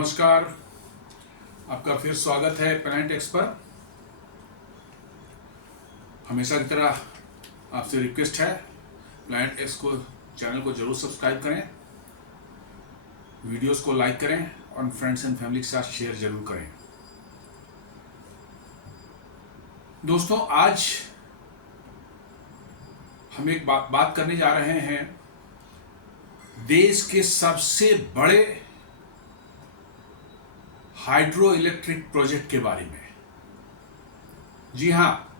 नमस्कार, आपका फिर स्वागत है प्लैनेट एक्स पर। हमेशा की तरह आपसे रिक्वेस्ट है, प्लैनेट एक्स को चैनल को जरूर सब्सक्राइब करें, वीडियोस को लाइक करें और फ्रेंड्स एंड फैमिली के साथ शेयर जरूर करें। दोस्तों, आज हम एक बात करने जा रहे हैं देश के सबसे बड़े हाइड्रो इलेक्ट्रिक प्रोजेक्ट के बारे में। जी हाँ,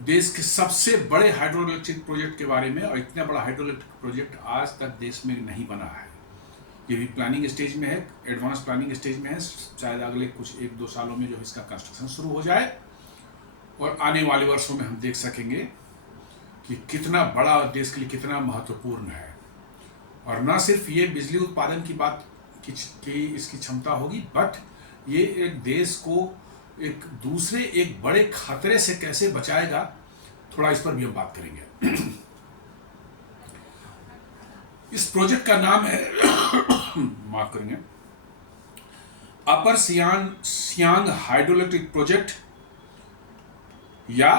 देश के सबसे बड़े हाइड्रो इलेक्ट्रिक प्रोजेक्ट के बारे में। और इतना बड़ा हाइड्रो इलेक्ट्रिक प्रोजेक्ट आज तक देश में नहीं बना है। ये भी प्लानिंग स्टेज में है, एडवांस प्लानिंग स्टेज में है। शायद अगले कुछ 1-2 सालों में जो इसका कंस्ट्रक्शन शुरू हो जाए और आने वाले वर्षों में हम देख सकेंगे कि कितना बड़ा देश के लिए कितना महत्वपूर्ण है। और न सिर्फ ये बिजली उत्पादन की बात की इसकी क्षमता होगी, बट ये एक देश को एक दूसरे एक बड़े खतरे से कैसे बचाएगा, थोड़ा इस पर भी हम बात करेंगे। इस प्रोजेक्ट का नाम है माफ करेंगे, अपर सियांग हाइड्रो इलेक्ट्रिक प्रोजेक्ट या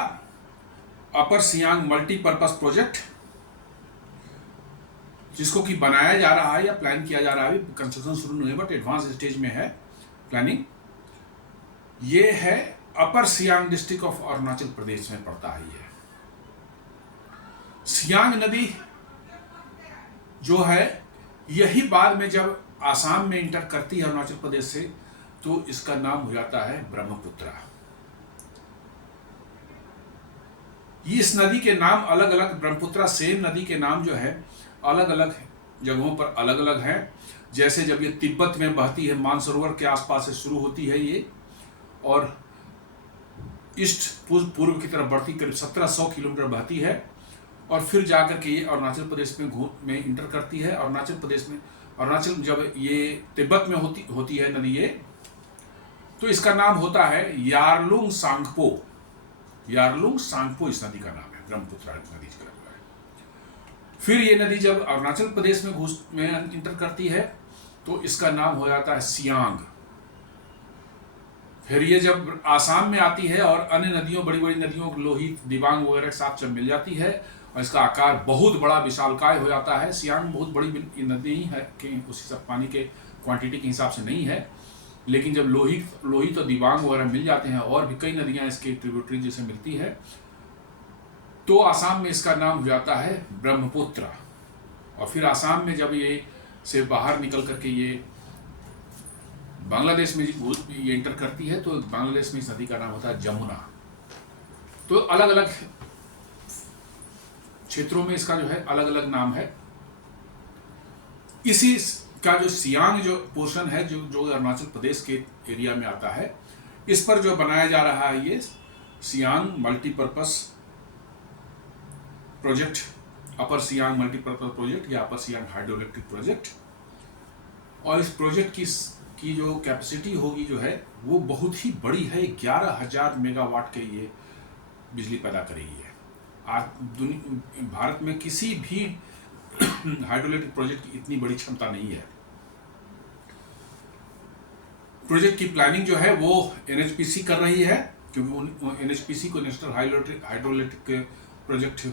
अपर सियांग मल्टीपर्पज प्रोजेक्ट, जिसको कि बनाया जा रहा है या प्लान किया जा रहा है। कंस्ट्रक्शन शुरू नहीं है बट एडवांस स्टेज में है प्लानिंग। ये है अपर सियांग डिस्ट्रिक्ट ऑफ अरुणाचल प्रदेश में पड़ता है। ये सियांग नदी जो है, यही बाद में जब आसाम में इंटर करती है अरुणाचल प्रदेश से, तो इसका नाम हो जाता है ब्रह्मपुत्रा। इस नदी के नाम अलग अलग, ब्रह्मपुत्रा सेम नदी के नाम जो है अलग अलग जगहों पर अलग अलग हैं। जैसे जब ये तिब्बत में बहती है, मानसरोवर के आसपास से शुरू होती है ये, और ईस्ट पूर्व की तरफ बढ़ती करीब 1700 किलोमीटर बहती है, और फिर जाकर के ये अरुणाचल प्रदेश में इंटर करती है। अरुणाचल जब ये तिब्बत में होती है नदी ये, तो इसका नाम होता है यारलुंग सांगपो। यारलुंग सांगपो इस नदी का नाम है, ब्रह्मपुत्रा नदी का नाम है। फिर ये नदी जब अरुणाचल प्रदेश में इंटर करती है, तो इसका नाम हो जाता है सियांग। फिर ये जब आसाम में आती है और अन्य नदियों, बड़ी बड़ी नदियों, लोहित, दिबांग वगैरह के साथ जब मिल जाती है, और इसका आकार बहुत बड़ा विशालकाय हो जाता है। सियांग बहुत बड़ी नदी नहीं है कि उसी सब पानी के क्वांटिटी के हिसाब से नहीं है, लेकिन जब लोहित और दिबांग वगैरह मिल जाते हैं, और भी कई नदियां इसके ट्रिब्यूटरी जैसे मिलती है, तो आसाम में इसका नाम हो जाता है ब्रह्मपुत्र। और फिर आसाम में जब ये से बाहर निकल करके ये बांग्लादेश में ये इंटर करती है, तो बांग्लादेश में इस नदी का नाम होता है जमुना। तो अलग अलग क्षेत्रों में इसका जो है अलग अलग नाम है। इसी का जो सियांग जो पोर्शन है, जो अरुणाचल प्रदेश के एरिया में आता है, इस पर जो बनाया जा रहा है ये सियांग मल्टीपर्पज प्रोजेक्ट, अपर सियांग मल्टीपर्पज प्रोजेक्ट या अपर सियांग हाइड्रो इलेक्ट्रिक प्रोजेक्ट। और इस प्रोजेक्ट की जो कैपेसिटी होगी जो है, वो बहुत ही बड़ी है। 11,000 मेगावाट के ये बिजली पैदा करेगी है। आज भारत में किसी भी हाइड्रो इलेक्ट्रिक प्रोजेक्ट की इतनी बड़ी क्षमता नहीं है। प्रोजेक्ट की प्लानिंग जो है वो एनएचपीसी कर रही है, क्योंकि एनएचपीसी को national hydro electric project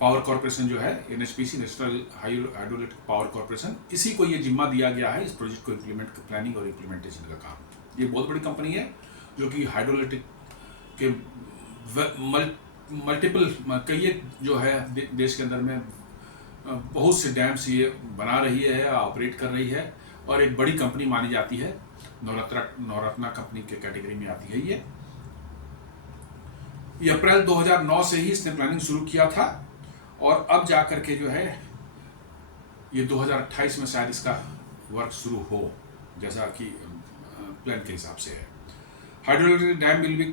power corporation जो है, NHPC national hydro electric power corporation, इसी को ये जिम्मा दिया गया है इस प्रोजेक्ट को प्लानिंग और इम्प्लीमेंटेशन का काम। ये बहुत बड़ी कंपनी है जो कि हाइड्रो इलेक्ट्रिक के मल्टीपल कई जो है देश के अंदर में बहुत से डैम्स ये बना रही है, ऑपरेट कर रही है, और एक बड़ी कंपनी मानी जाती है। नवरत्ना कंपनी के कैटेगरी में आती है ये अप्रैल 2009 से ही इसने प्लानिंग शुरू किया था, और अब जाकर के जो है ये 2028 में शायद इसका वर्क शुरू हो, जैसा कि प्लान के हिसाब से है। Hydro electric dam will be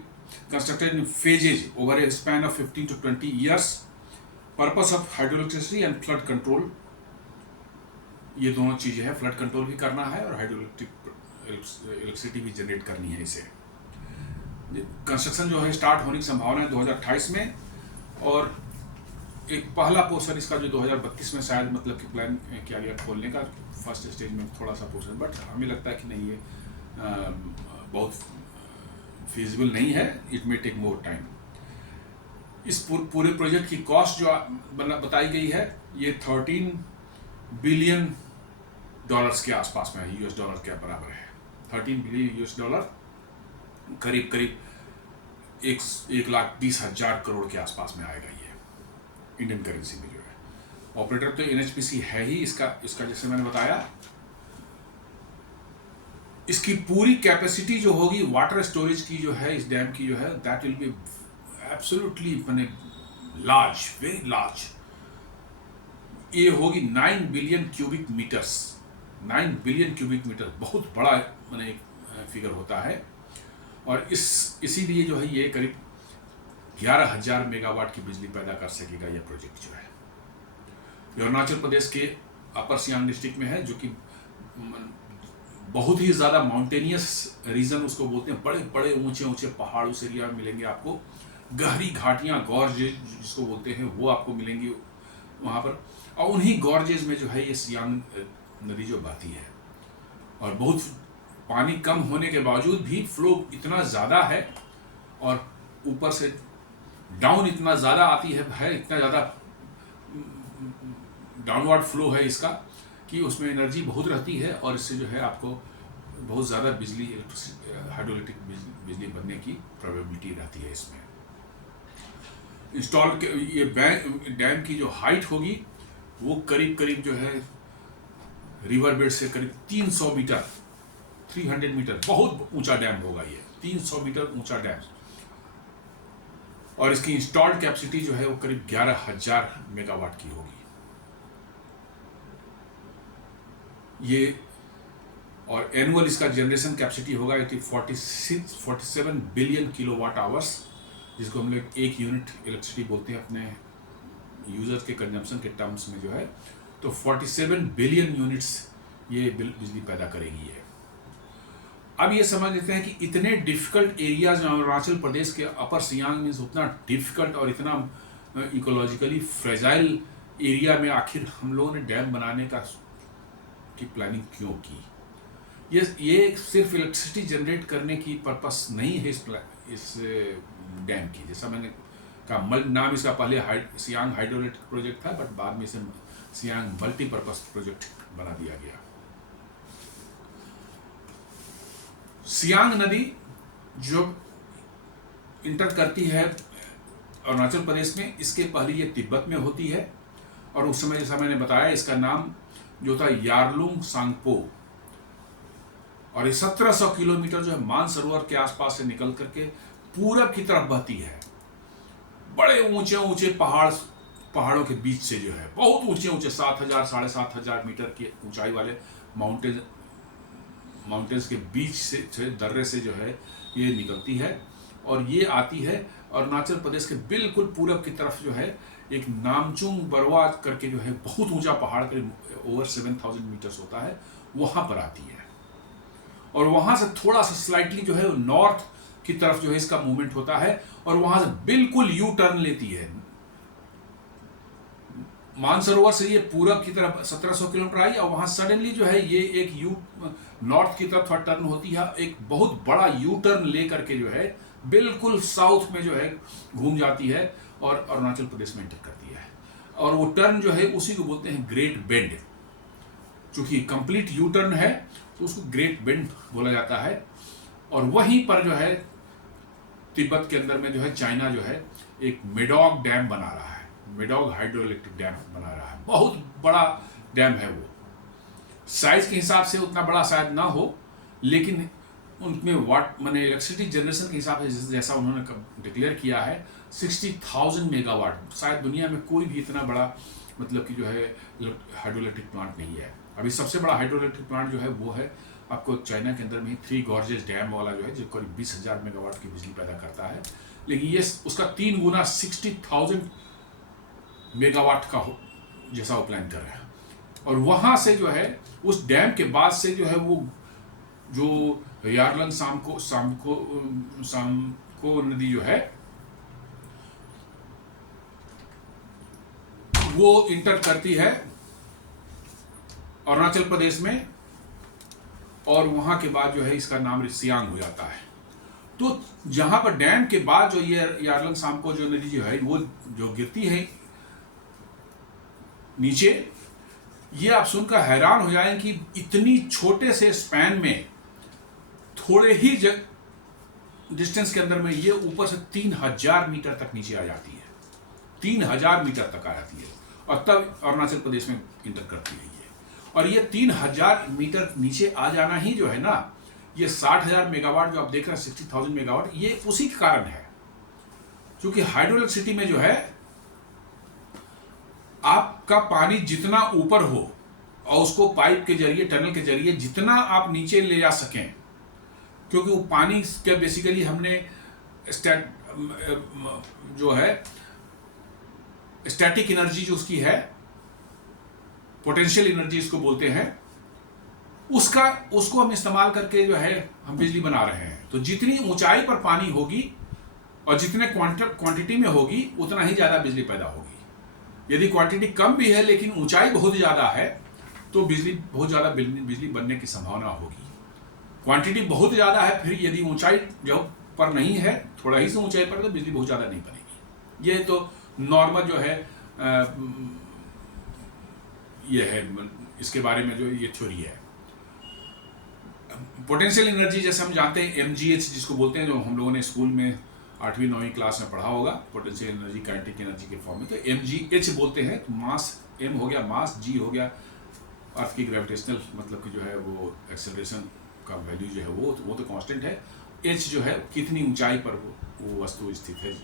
constructed in phases over A span of 15 to 20 years। Purpose of hydro electricity and flood control, ये दोनों चीजें हैं। फ्लड कंट्रोल भी करना है और हाइड्रो इलेक्ट्रिसिटी भी जनरेट करनी है इसे। कंस्ट्रक्शन जो है स्टार्ट होने की संभावना है 2028 में, और एक पहला पोर्शन इसका जो 2032 में शायद मतलब कि प्लान किया गया खोलने का, फर्स्ट स्टेज में थोड़ा सा पोर्शन, बट हमें लगता है कि नहीं, ये बहुत फिजिबल नहीं है, it may take more time. इस पूरे प्रोजेक्ट की कॉस्ट जो बताई गई है ये $13 बिलियन के आसपास में है, यूएस डॉलर के बराबर है। 13 बिलियन यूएस डॉलर, करीब करीब 1,20,000 करोड़ के आसपास में आएगा ये इंडियन करेंसी में जो है। ऑपरेटर तो एनएचपीसी है ही इसका जैसे मैंने बताया। इसकी पूरी कैपेसिटी जो होगी वाटर स्टोरेज की जो है इस डैम की जो है, दैट विल बी एब्सोल्युटली माने लार्ज, वेरी लार्ज। ये होगी 9 billion cubic metres. 9 billion cubic metre बहुत बड़ा माने फिगर होता है। और इसीलिए जो है ये करीब 11,000 मेगावाट की बिजली पैदा कर सकेगा यह प्रोजेक्ट जो है। ये अरुणाचल प्रदेश के अपर सियांग डिस्ट्रिक्ट में है, जो कि बहुत ही ज़्यादा माउंटेनियस रीजन उसको बोलते हैं। बड़े बड़े ऊंचे ऊंचे पहाड़ उस एरिया में मिलेंगे आपको, गहरी घाटियाँ, गॉर्जेज जिसको बोलते हैं, वो आपको मिलेंगी वहाँ पर। और उन्हीं गॉर्जेज में जो है ये सियांग नदी जो बहती है, और बहुत पानी कम होने के बावजूद भी फ्लो इतना ज़्यादा है, और ऊपर से डाउन इतना ज़्यादा आती है इतना ज़्यादा डाउनवर्ड फ्लो है इसका, कि उसमें एनर्जी बहुत रहती है, और इससे जो है आपको बहुत ज़्यादा बिजली, हाइड्रोइलेक्ट्रिक बिजली बनने की प्रोबेबिलिटी रहती है इसमें। इंस्टॉल के ये डैम की जो हाइट होगी वो करीब करीब जो है रिवर बेड से करीब 300 मीटर, 300 मीटर, बहुत ऊंचा डैम होगा ये, 300 मीटर ऊंचा डैम। और इसकी इंस्टॉल्ड कैपेसिटी जो है वो करीब 11,000 मेगावाट की होगी ये। और एनुअल इसका जनरेशन कैपेसिटी होगा 47 बिलियन किलोवाट आवर्स, जिसको हम लोग 1 यूनिट इलेक्ट्रिसिटी बोलते हैं अपने यूजर्स के कंजम्पशन के टर्म्स में जो है। तो 47 बिलियन यूनिट्स ये बिजली पैदा करेगी ये। अब ये समझ लेते हैं कि इतने डिफिकल्ट एरियाज में, अरुणाचल प्रदेश के अपर सियांग में उतना डिफिकल्ट और इतना इकोलॉजिकली फ्रेजाइल एरिया में आखिर हम लोगों ने डैम बनाने की प्लानिंग क्यों की। ये सिर्फ इलेक्ट्रिसिटी जनरेट करने की पर्पस नहीं है इस डैम की। जैसा मैंने कहा, नाम इसका पहले सियांग हाइड्रोइलेक्ट्रिक प्रोजेक्ट था, बट बाद में इसे सियांग मल्टीपर्पस प्रोजेक्ट बना दिया गया। सियांग नदी जो इंटर करती है अरुणाचल प्रदेश में, इसके पहले ये तिब्बत में होती है, और उस समय जैसा मैंने बताया इसका नाम जो था यारलुंग सांगपो। और ये 1700 किलोमीटर जो है मानसरोवर के आसपास से निकल करके पूरब की तरफ बहती है। बड़े ऊंचे ऊंचे पहाड़ों के बीच से जो है, बहुत ऊंचे ऊंचे 7,000 7,500 मीटर की ऊंचाई वाले माउंटेन्स के बीच से दर्रे से जो है ये निकलती है, और ये आती है अरुणाचल प्रदेश के बिल्कुल पूरब की तरफ जो है एक नामचुंग बरवा करके जो है बहुत ऊंचा पहाड़, करीब ओवर 7,000 मीटर्स होता है, वहां पर आती है। और वहां से थोड़ा सा स्लाइटली जो है नॉर्थ की तरफ जो है इसका मूवमेंट होता है, और वहां से बिल्कुल यू टर्न लेती है। मानसरोवर से ये पूरब की तरफ 1700 किलोमीटर आई, और वहां सडनली जो है ये एक नॉर्थ की तरफ टर्न होती है, एक बहुत बड़ा यू टर्न ले करके जो है बिल्कुल साउथ में जो है घूम जाती है, और अरुणाचल प्रदेश में एंटर करती है। और वो टर्न जो है उसी को बोलते हैं ग्रेट बेंड। चूंकि कंप्लीट यू टर्न है तो उसको ग्रेट बेंड बोला जाता है। और वहीं पर जो है तिब्बत के अंदर में जो है चाइना जो है एक मेडॉग डैम बना रहा है, मेडॉग हाइड्रोइलेक्ट्रिक डैम बना रहा है। बहुत बड़ा डैम है वो, साइज के हिसाब से उतना बड़ा शायद ना हो, लेकिन उनमें वाट माने इलेक्ट्रिसिटी जनरेशन के हिसाब से जैसा उन्होंने डिक्लेयर किया है 60,000 मेगावाट। शायद दुनिया में कोई भी इतना बड़ा मतलब कि जो है हाइड्रोइलेक्ट्रिक प्लांट नहीं है। अभी सबसे बड़ा हाइड्रोइलेक्ट्रिक प्लांट जो है वो है आपको चाइना के अंदर में ही 3 गॉर्जेस डैम वाला जो है, जो करीब 20,000 मेगावाट की बिजली पैदा करता है। लेकिन ये उसका 3 गुना 60,000 मेगावाट का जैसा वो प्लान कर रहा है। और वहां से जो है उस डैम के बाद से जो है वो जो यारलंग सामको नदी जो है वो इंटर करती है अरुणाचल प्रदेश में, और वहां के बाद जो है इसका नाम सियांग हो जाता है। तो जहां पर डैम के बाद जो ये यारलंग सामको जो नदी जो है वो जो गिरती है नीचे, ये आप सुनकर हैरान हो जाएं कि इतनी छोटे से स्पैन में थोड़े ही डिस्टेंस के अंदर में ये ऊपर से 3000 मीटर तक नीचे आ जाती है, 3000 मीटर तक आ जाती है, और तब अरुणाचल प्रदेश में इंटर करती है ये। और ये 3000 मीटर नीचे आ जाना ही जो है ना, ये 60,000 मेगावाट जो आप देख रहे हैं, 60,000 मेगावाट, ये उसी के कारण है। क्योंकि हाइड्रोइलेक्ट्रिसिटी में जो है आपका पानी जितना ऊपर हो और उसको पाइप के जरिए, टनल के जरिए जितना आप नीचे ले जा सकें, क्योंकि वो पानी के बेसिकली हमने जो है स्टैटिक एनर्जी जो उसकी है, पोटेंशियल एनर्जी इसको बोलते हैं, उसको हम इस्तेमाल करके जो है हम बिजली बना रहे हैं। तो जितनी ऊंचाई पर पानी होगी और जितने क्वांटिटी में होगी उतना ही ज्यादा बिजली पैदा होगी। यदि क्वांटिटी कम भी है लेकिन ऊंचाई बहुत ज्यादा है तो बहुत ज्यादा बिजली बनने की संभावना होगी। क्वांटिटी बहुत ज्यादा है, फिर यदि ऊंचाई जो पर नहीं है, थोड़ा ही से ऊंचाई पर, तो बिजली बहुत ज्यादा नहीं बनेगी। ये तो नॉर्मल जो है ये है, इसके बारे में जो ये थ्योरी है। पोटेंशियल एनर्जी जैसे हम जानते हैं MGH जिसको बोलते हैं, जो हम लोगों ने स्कूल में 8वीं 9वीं क्लास में पढ़ा होगा, पोटेंशियल एनर्जी काइनेटिक एनर्जी के फॉर्म में, तो MGH बोलते हैं। तो मास M हो गया मास, G हो गया अर्थ की ग्रेविटेशनल मतलब कि जो है वो एक्सेलरेशन का वैल्यू जो है वो तो कांस्टेंट है। H जो है कितनी ऊंचाई पर वो वस्तु स्थित है,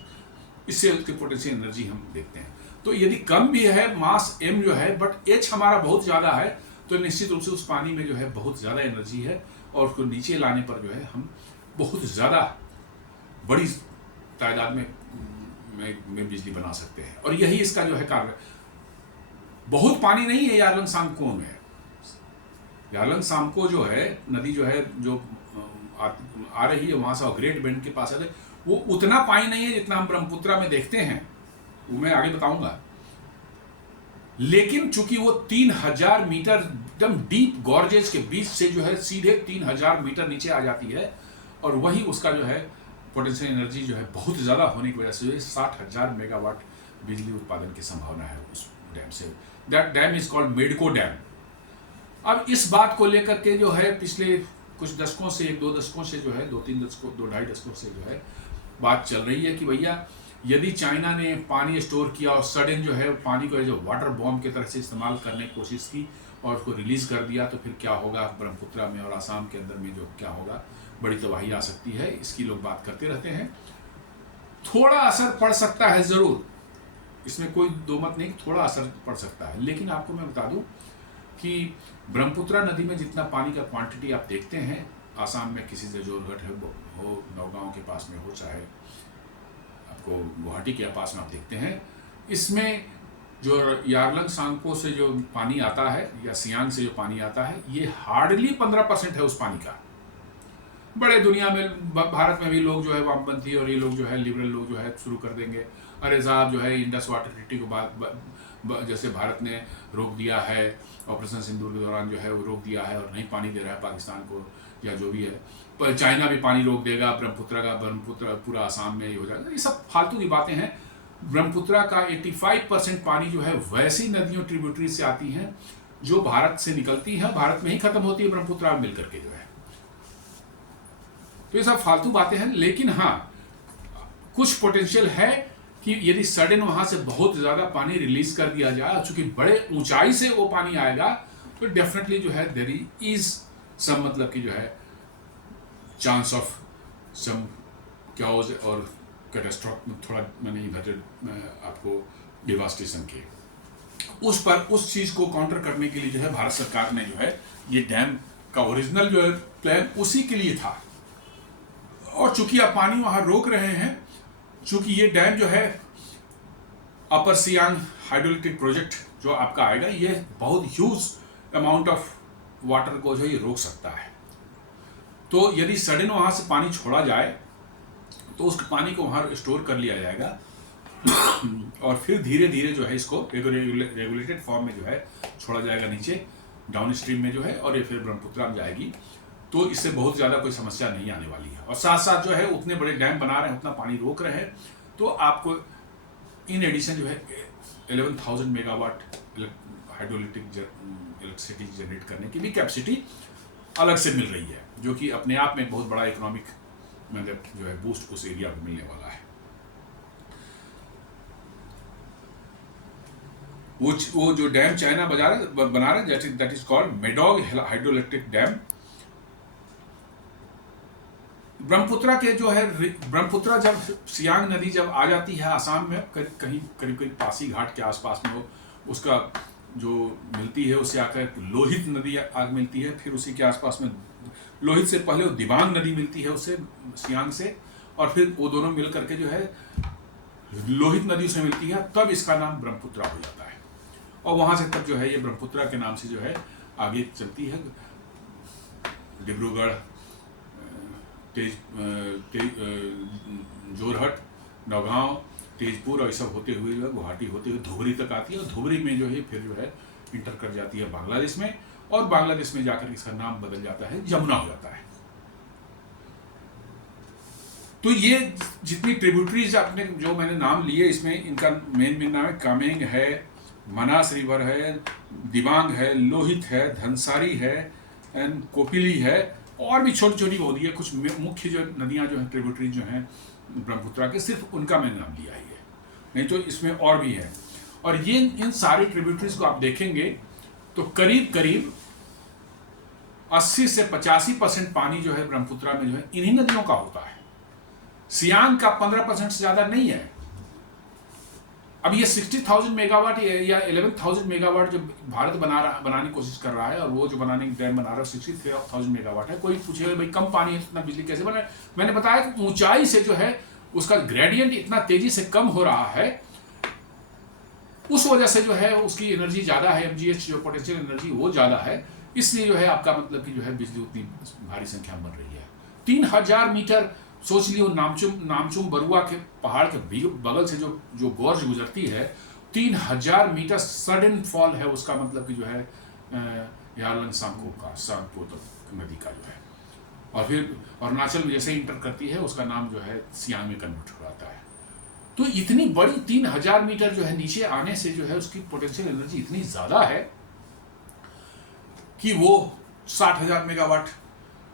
इससे उसकी पोटेंशियल एनर्जी हम देखते हैं। तो यदि कम भी है मास M जो है, बट H हमारा बहुत ज़्यादा है, तो निश्चित रूप से उस पानी में जो है बहुत ज़्यादा एनर्जी है, और उसको नीचे लाने पर जो है हम बहुत ज़्यादा बड़ी तादाद में बिजली बना सकते हैं। और यही इसका जो है कारण। बहुत पानी नहीं है यारलंग सामको में। यारलंग सामको जो है नदी जो है जो आ रही है वहां से ग्रेट बेंड के पास है, वो उतना पानी नहीं है जितना हम ब्रह्मपुत्रा में देखते हैं, वो मैं आगे बताऊंगा। लेकिन चूंकि वो 3000 मीटर एकदम डीप गॉर्जेज के बीच से जो है सीधे 3000 मीटर नीचे आ जाती है, और वही उसका जो है पोटेंशियल एनर्जी जो है बहुत ज़्यादा होने की वजह से 60,000 मेगावाट बिजली उत्पादन की संभावना है उस डैम से। That dam is called Medko dam. अब इस बात को लेकर के जो है पिछले कुछ दशकों से, 1-2 दशकों से जो है, 2-3 दशकों, 2-2.5 दशकों से जो है बात चल रही है कि भैया यदि चाइना ने पानी स्टोर किया और सडन जो है पानी को जो वाटर बॉम्ब की तरह से इस्तेमाल करने की कोशिश की और उसको रिलीज कर दिया, तो फिर क्या होगा ब्रह्मपुत्रा में और आसाम के अंदर में जो क्या होगा, बड़ी तबाही आ सकती है। इसकी लोग बात करते रहते हैं। थोड़ा असर पड़ सकता है ज़रूर, इसमें कोई दो मत नहीं, थोड़ा असर पड़ सकता है। लेकिन आपको मैं बता दूं कि ब्रह्मपुत्रा नदी में जितना पानी का क्वांटिटी आप देखते हैं, आसाम में किसी से जोरघट है हो, नौगांव के पास में हो, चाहे आपको गुवाहाटी के पास में आप देखते हैं, इसमें जो यारलंग सामको से जो पानी आता है या सियांग से जो पानी आता है, ये हार्डली 15% है उस पानी का। बड़े दुनिया में, भारत में भी लोग जो है वामपंथी और ये लोग जो है लिबरल लोग जो है शुरू कर देंगे, अरे साहब जो है इंडस वाटर ट्रीटी को बाद जैसे भारत ने रोक दिया है, ऑपरेशन सिंदूर के दौरान जो है वो रोक दिया है और नहीं पानी दे रहा है पाकिस्तान को या जो भी है, पर चाइना भी पानी रोक देगा, ब्रह्मपुत्रा पूरा आसाम में ये हो जाएगा। ये सब फालतू की बातें हैं। ब्रह्मपुत्रा का 85% पानी जो है वैसी नदियों ट्रिब्यूटरी से आती हैं जो भारत से निकलती हैं, भारत में ही खत्म होती है ब्रह्मपुत्रा में मिलकर के जो है। तो ये सब फालतू बातें हैं। लेकिन हाँ, कुछ पोटेंशियल है कि यदि सडन वहां से बहुत ज्यादा पानी रिलीज कर दिया जाए, चूंकि बड़े ऊंचाई से वो पानी आएगा, तो डेफिनेटली जो है देयर इज सम मतलब कि जो है चांस ऑफ सम क्योज और कैटास्ट्रोफ, थोड़ा मैंने इन्वर्टेड आपको डिवास्टेशन के उस चीज को काउंटर करने के लिए जो है भारत सरकार ने जो है ये डैम का ओरिजिनल जो है प्लान उसी के लिए था। और चूंकि आप पानी वहां रोक रहे हैं, चूंकि ये डैम जो है अपर सियांग हाइड्रोइलेक्ट्रिक प्रोजेक्ट जो आपका आएगा, ये बहुत ह्यूज अमाउंट ऑफ वाटर को जो ये रोक सकता है। तो यदि सडन वहां से पानी छोड़ा जाए तो उस पानी को वहां स्टोर कर लिया जाएगा और फिर धीरे धीरे जो है इसको रेगुलेटेड फॉर्म में जो है छोड़ा जाएगा नीचे डाउन स्ट्रीम में जो है, और ये फिर ब्रह्मपुत्रा में जाएगी। तो इससे बहुत ज़्यादा कोई समस्या नहीं आने वाली है। और साथ साथ जो है उतने बड़े डैम बना रहे हैं, उतना पानी रोक रहे हैं, तो आपको इन एडिशन जो है 11,000 मेगावाट हाइड्रोइलेक्ट्रिक इलेक्ट्रिसिटी जनरेट करने की भी कैपेसिटी अलग से मिल रही है, जो कि अपने आप में बहुत बड़ा इकोनॉमिक मतलब जो है बूस्ट उस एरिया को मिलने वाला है। वो जो डैम चाइना बना रहा है that is called Medog hydroelectric dam. Brahmaputra के जो है ब्रह्मपुत्रा जब सियांग नदी जब आ जाती है आसाम में कहीं करीब पासी घाट के आसपास में, वो उसका जो मिलती है उससे आकर लोहित नदी आग मिलती है, फिर उसी के आसपास में लोहित से पहले वो दिबांग नदी मिलती है उससे सियांग से, और फिर वो दोनों मिल करके जो है लोहित नदी उसमें मिलती है, तब इसका नाम ब्रह्मपुत्रा हो जाता है। और वहाँ से तब जो है ये ब्रह्मपुत्रा के नाम से जो है आगे चलती है। डिब्रूगढ़, जोरहट, नौगांव, तेजपुर और ये सब होते हुए जो है गुवाहाटी होते हुए धुबरी तक आती है, और धुबरी में जो है फिर जो है इंटर कर जाती है बांग्लादेश में, और बांग्लादेश में जाकर इसका नाम बदल जाता है, जमुना हो जाता है। तो ये जितनी ट्रिब्यूटरीज आपने जो मैंने नाम लिए इसमें इनका मेन नाम है कामेंग है, मनास रिवर है, दिबांग है, लोहित है, धनसारी है एंड कोपिली है, और भी छोटी छोटी होती है कुछ मुख्य जो नदियां जो हैं ट्रिब्यूटरी जो हैं ब्रह्मपुत्रा के, सिर्फ उनका मैंने नाम लिया ही है, नहीं तो इसमें और भी है। और ये इन सारी ट्रिब्यूटरीज को आप देखेंगे तो करीब करीब 80 से 85% पानी जो है ब्रह्मपुत्रा में जो है इन्हीं नदियों का होता है। सियांग का 15% से ज्यादा नहीं है। अब ये 60,000 मेगावाट या 11,000 मेगावाट जो भारत बनाने की कोशिश कर रहा है, और वो जो बनाने की डैम बना रहा है 60,000 मेगावाट है। कोई पूछेगा भाई कम पानी है इतना बिजली कैसे बना? मैंने बताया कि ऊंचाई से जो है उसका ग्रेडियंट इतना तेजी से कम हो रहा है, उस वजह से जो है उसकी एनर्जी ज्यादा है, एमजीएच जो पोटेंशियल एनर्जी वो ज्यादा है, इसलिए जो है आपका मतलब कि जो है बिजली उतनी भारी संख्या में बन रही है। 3,000 मीटर सोच लियो, नामचुम बरुआ के पहाड़ के बगल से जो गॉर्ज गुजरती है, 3,000 मीटर सडन फॉल है उसका, मतलब कि जो है यारलंग सांगपो नदी का जो है, और फिर अरुणाचल में जैसे इंटर करती है उसका नाम जो है सियांग में कन्वर्ट हो जाता है। तो इतनी बड़ी 3,000 मीटर जो है नीचे आने से जो है उसकी पोटेंशियल एनर्जी इतनी ज्यादा है कि वो 60,000 मेगावाट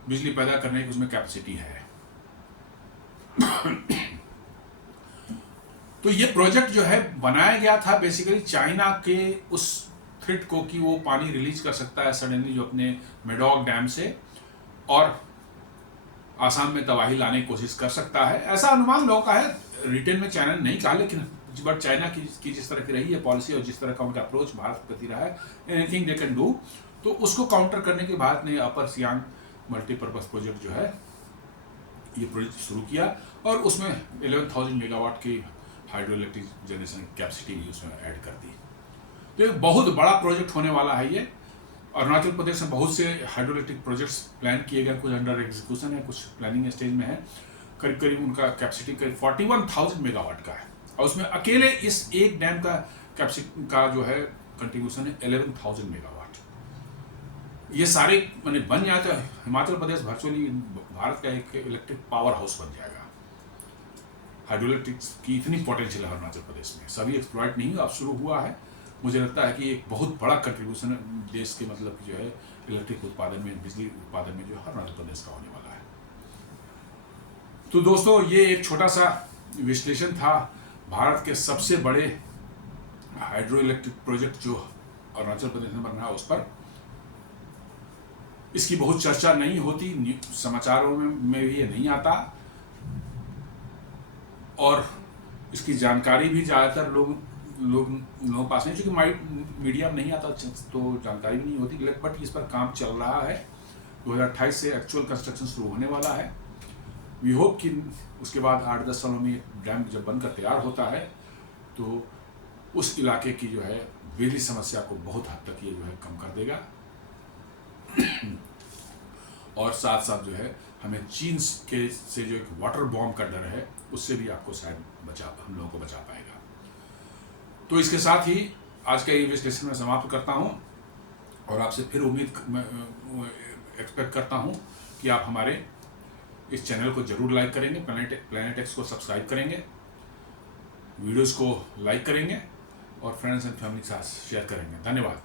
बिजली पैदा करने की उसमें कैपेसिटी है। तो ये प्रोजेक्ट जो है बनाया गया था बेसिकली चाइना के उस थ्रेट को कि वो पानी रिलीज कर सकता है सडनली जो अपने मेडोग डैम से, और आसाम में तबाही लाने की कोशिश कर सकता है, ऐसा अनुमान लोगों का है। रिटेन में चाइना ने नहीं कहा, लेकिन बट चाइना की जिस तरह की रही है पॉलिसी और जिस तरह का उनका अप्रोच भारत के प्रति रहा है, एनीथिंग दे कैन डू, तो उसको काउंटर करने के भारत ने अपर सियांग मल्टीपर्पज प्रोजेक्ट जो है ये प्रोजेक्ट शुरू किया, और उसमें 11,000 मेगावाट की हाइड्रो इलेक्ट्रिक जनरेशन कैपेसिटी भी उसमें ऐड कर दी। तो एक बहुत बड़ा प्रोजेक्ट होने वाला है ये। अरुणाचल प्रदेश में बहुत से हाइड्रो इलेक्ट्रिक प्रोजेक्ट्स प्लान किए गए, कुछ अंडर एग्जीक्यूशन है, कुछ प्लानिंग स्टेज में है। करीब करीब उनका कैपेसिटी करीब 41,000 मेगावाट का है, और उसमें अकेले इस एक डैम का कैपेसिटी का जो है कंट्रीब्यूशन है 11,000 मेगावाट। ये सारे मैंने बन जाए तो हिमाचल प्रदेश वर्चुअली भारत का एक इलेक्ट्रिक पावर हाउस बन जाएगा। हाइड्रो इलेक्ट्रिक की इतनी पोटेंशियल है अरुणाचल प्रदेश में, सभी एक्सप्लॉइट नहीं अब शुरू हुआ है। मुझे लगता है कि एक बहुत बड़ा कंट्रीब्यूशन देश के मतलब जो है इलेक्ट्रिक उत्पादन में, बिजली उत्पादन में जो है अरुणाचल प्रदेश का होने वाला है। तो दोस्तों ये एक छोटा सा विश्लेषण था भारत के सबसे बड़े हाइड्रो इलेक्ट्रिक प्रोजेक्ट जो अरुणाचल प्रदेश में बन रहा है उस पर। इसकी बहुत चर्चा नहीं होती, समाचारों में भी ये नहीं आता, और इसकी जानकारी भी ज़्यादातर लोगों के पास नहीं, क्योंकि मीडिया में नहीं आता तो जानकारी भी नहीं होती। बट इस पर काम चल रहा है, 2028 से एक्चुअल कंस्ट्रक्शन शुरू होने वाला है। वी होप कि उसके बाद 8-10 सालों में डैम जब बनकर तैयार होता है तो उस इलाके की जो है बिजली समस्या को बहुत हद तक ये जो है कम कर देगा, और साथ साथ जो है हमें चीन के से जो एक वाटर बॉम्ब का डर है उससे भी आपको शायद हम लोगों को बचा पाएगा। तो इसके साथ ही आज का ये विश्लेषण मैं समाप्त करता हूँ और आपसे फिर एक्सपेक्ट करता हूँ कि आप हमारे इस चैनल को जरूर लाइक करेंगे, प्लैनेट एक्स को सब्सक्राइब करेंगे, वीडियोस को लाइक करेंगे और फ्रेंड्स एंड फैमिली के साथ शेयर करेंगे। धन्यवाद।